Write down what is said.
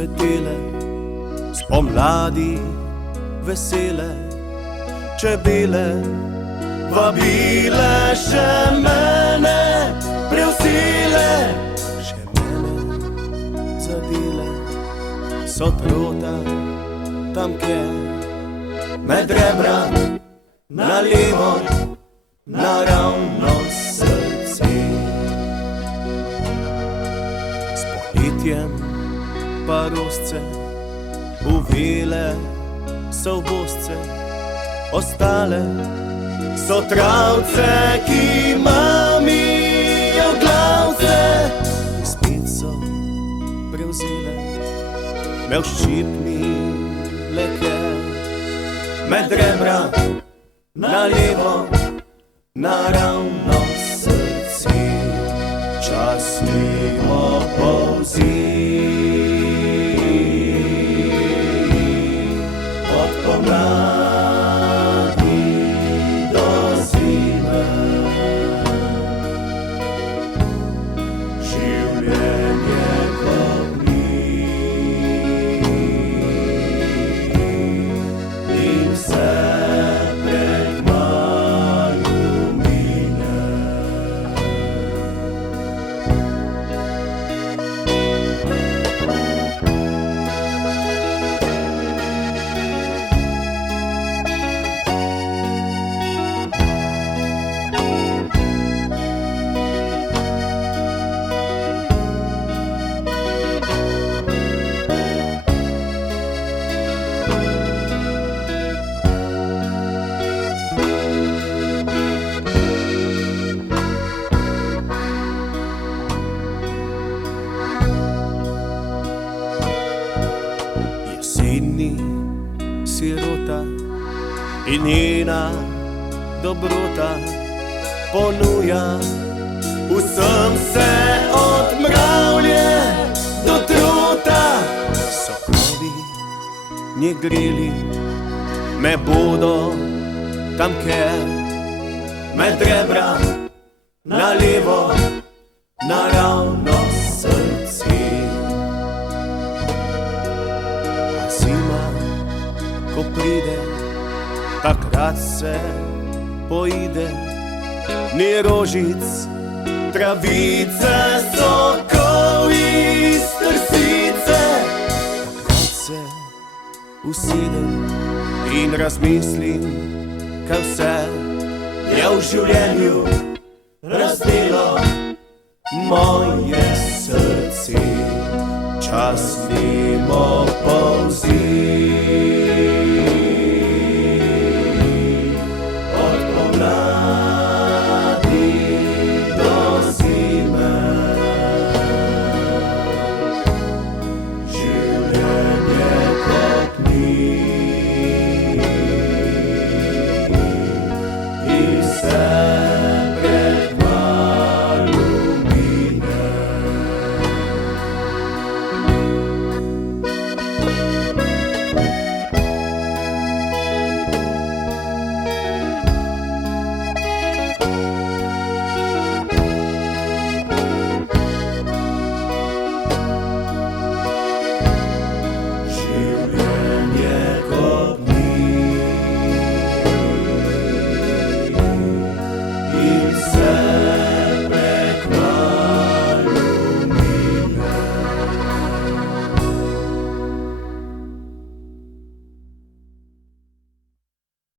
cvetele, spomladi vesele, čebele vabile še mene, prosile, še mene zadile, so trota tam, kjer med rebra na levo naravno srce. S poletjem pa rosce uvile so v bosce, ostale so travce, ki mamijo glavce. In spet so prevzele me v ščipni leke, med rebra na levo naravno srce. Čas mimo polzi od pomladi do zime. Življenje kopni in vse prekmalu mine. Jeseni sirota in njena dobrota ponuja vsem se od mravlje do trota. Sokovi nje greli me bodo tam, kjer med rebra na levo naravno srce. Zima, ko pride, takrat se poide, ni rožic, travice, sokov iz trsice. Takrat se usedem in razmislim, kaj vse je v življenju razdelo moje